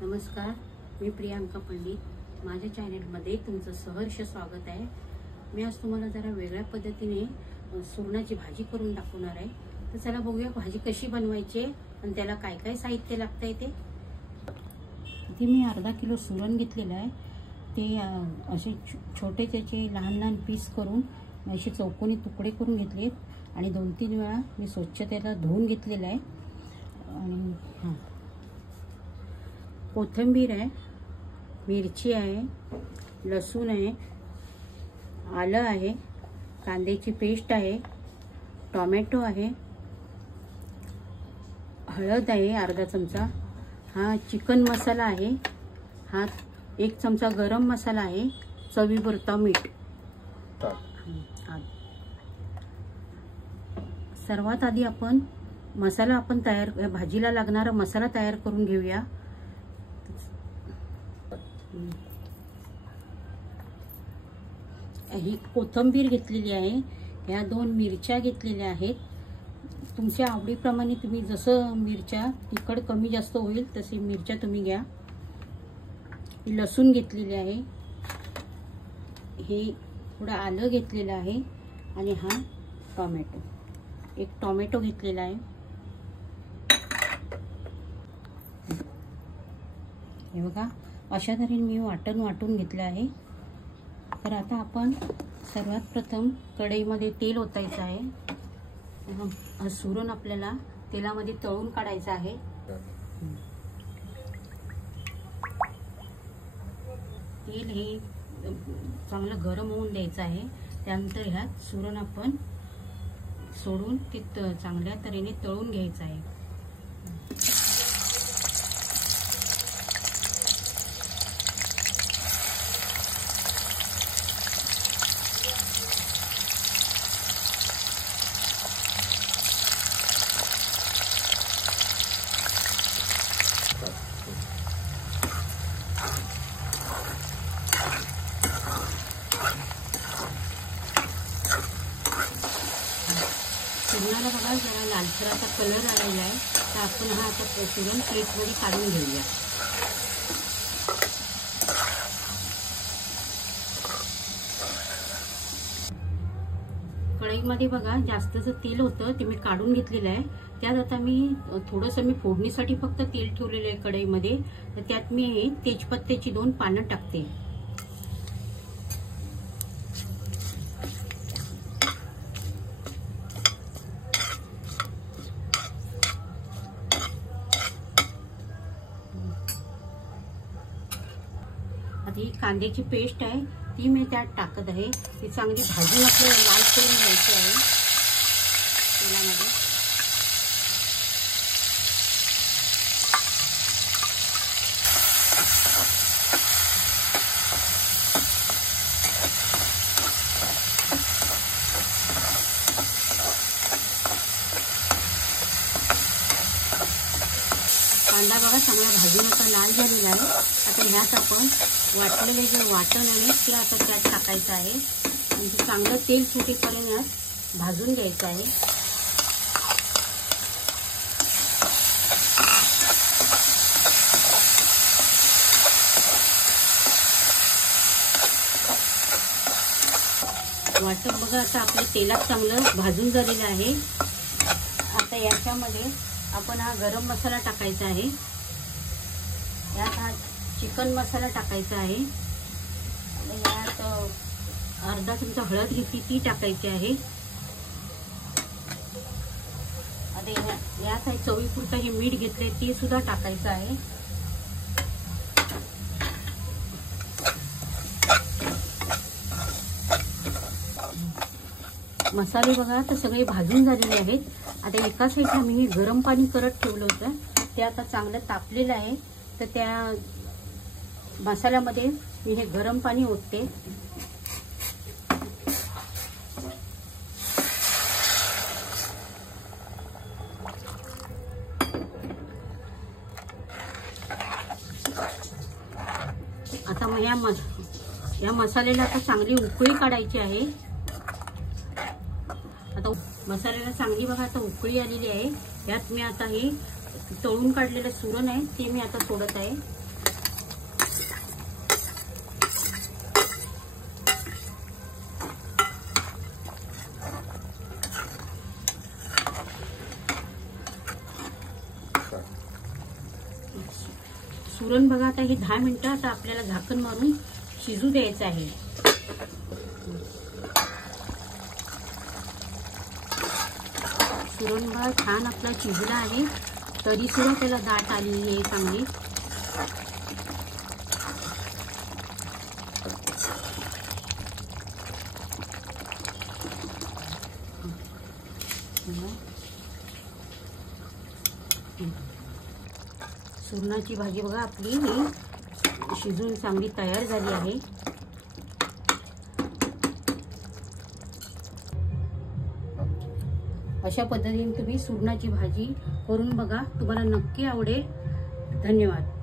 नमस्कार, मी प्रियांका पंडित। माझ्या चॅनलमध्ये तुमचं सहर्ष स्वागत आहे। मी आज तुम्हाला जरा वेगळ्या पद्धतीने सुरणाची भाजी करून दाखवणार आहे। तर चला बघूया भाजी कशी बनवायची आणि त्याला काय काय साहित्य लागतंय ते। इथे मी अर्धा किलो सुरण घेतलेलं आहे। ते असे छोटे त्याचे लहान लहान पीस करून असे चौकोनी तुकडे करून घेतलेत आणि 2-3 वेळा मी स्वच्छ त्याला धुवून घेतलेलं आहे। आणि कोथिंबीर आहे, मिरची आहे, लसूण आहे, आलं आहे, कांद्याची पेस्ट आहे, टोमॅटो आहे, हळद आहे अर्धा चमचा, हा चिकन मसाला आहे, हा 1 चमचा गरम मसाला आहे, चवीपुरता मीठ। सर्वात आधी आपण मसाला भाजीला लागणारा मसाला तयार करून घेऊया। ही कोथिंबीर घेतलेली आहे, ह्या 2 मिरच्या घेतलेल्या आहेत। तुमच्या आवडीप्रमाणे तुम्ही जसं मिरच्या तिखट कमी जास्त होईल तसे मिरच्या तुम्ही घ्या। लसूण घेतलेली आहे, हे थोडं आलं घेतलेलं आहे आणि हा टोमॅटो, 1 टोमॅटो घेतलेला आहे। हे बघा अशा तऱ्हेने मी वाटून घेतलं आहे। तर आता आपण सर्वात प्रथम कढईमध्ये तेल ओतायचं आहे। हा सुरण आपल्याला तेलामध्ये तळून काढायचा आहे। तेल हे चांगलं गरम होऊन द्यायचं आहे। त्यानंतर ह्यात सुरण आपण सोडून ते चांगल्या तऱ्हेने तळून घ्यायचं आहे। सुरणाला बघा जरा लालसराचा कलर आलेला आहे, तर आपण हा आता सुरण प्लेटमध्ये काढून घेऊया। कढईमध्ये बघा जास्तच तेल होतं ते मी काढून घेतलेलं आहे। त्यात आता मी थोडंसं फोडणीसाठी फक्त तेल ठेवलेलं आहे कढईमध्ये। तर त्यात मी तेजपत्त्याची 2 पानं टाकते। आता ही कांद्याची पेस्ट आहे ती मी त्यात टाकत आहे। ती चांगली भाजून आपल्याला लाल करून घ्यायची आहे तेलामध्ये। कांदा बघा चांगला भाजून आता लाल झालेला आहे। आता ह्यात आपण वाटलेले जे वाटण आहे ते आता त्यात टाकायचं आहे आणि चांगलं तेल सुटेपर्यंत यात भाजून घ्यायचं आहे। वाटण बघा आता आपल्या तेलात चांगलं भाजून झालेलं आहे। आता याच्यामध्ये आपण हा गरम मसाला टाकायचा आहे, यात हा चिकन मसाला टाकायचा आहे आणि यात अर्धा चमचा हळद घेतली ती टाकायची आहे। आता यात चवीपुरतं हे मीठ घेतले ते सुद्धा टाकायचं आहे। मसाले बघा तर सगळे भाजून झालेले आहेत। आता एका साईडला मी गरम पाणी करत ठेवलं होतं ते आता चांगलं तापलेलं आहे। तर त्या मसाल्यामध्ये मी हे गरम पाणी ओतते। आता मग या मसाल्याला आता चांगली उकळी काढायची आहे। आता मसाल्याला चांगली बघा आता उकळी आलेली आहे। यात मी आता हे तळून काढलेले सुरण आहे ते मी आता सोडत आहे। सुरण बघा आता हे 10 मिनिटं आता आपल्याला झाकण मारून शिजू द्यायचं आहे. सुरण बघा छान आपला शिजला आहे, तरी सुद्धा त्याला दाट आली आहे चांगली. सुरणाची भाजी बघा आपली ही शिजून चांगली तयार झाली आहे. अशा पद्धतीने तुम्ही सुरणाची भाजी करून बघा, तुम्हाला नक्की आवडेल. धन्यवाद.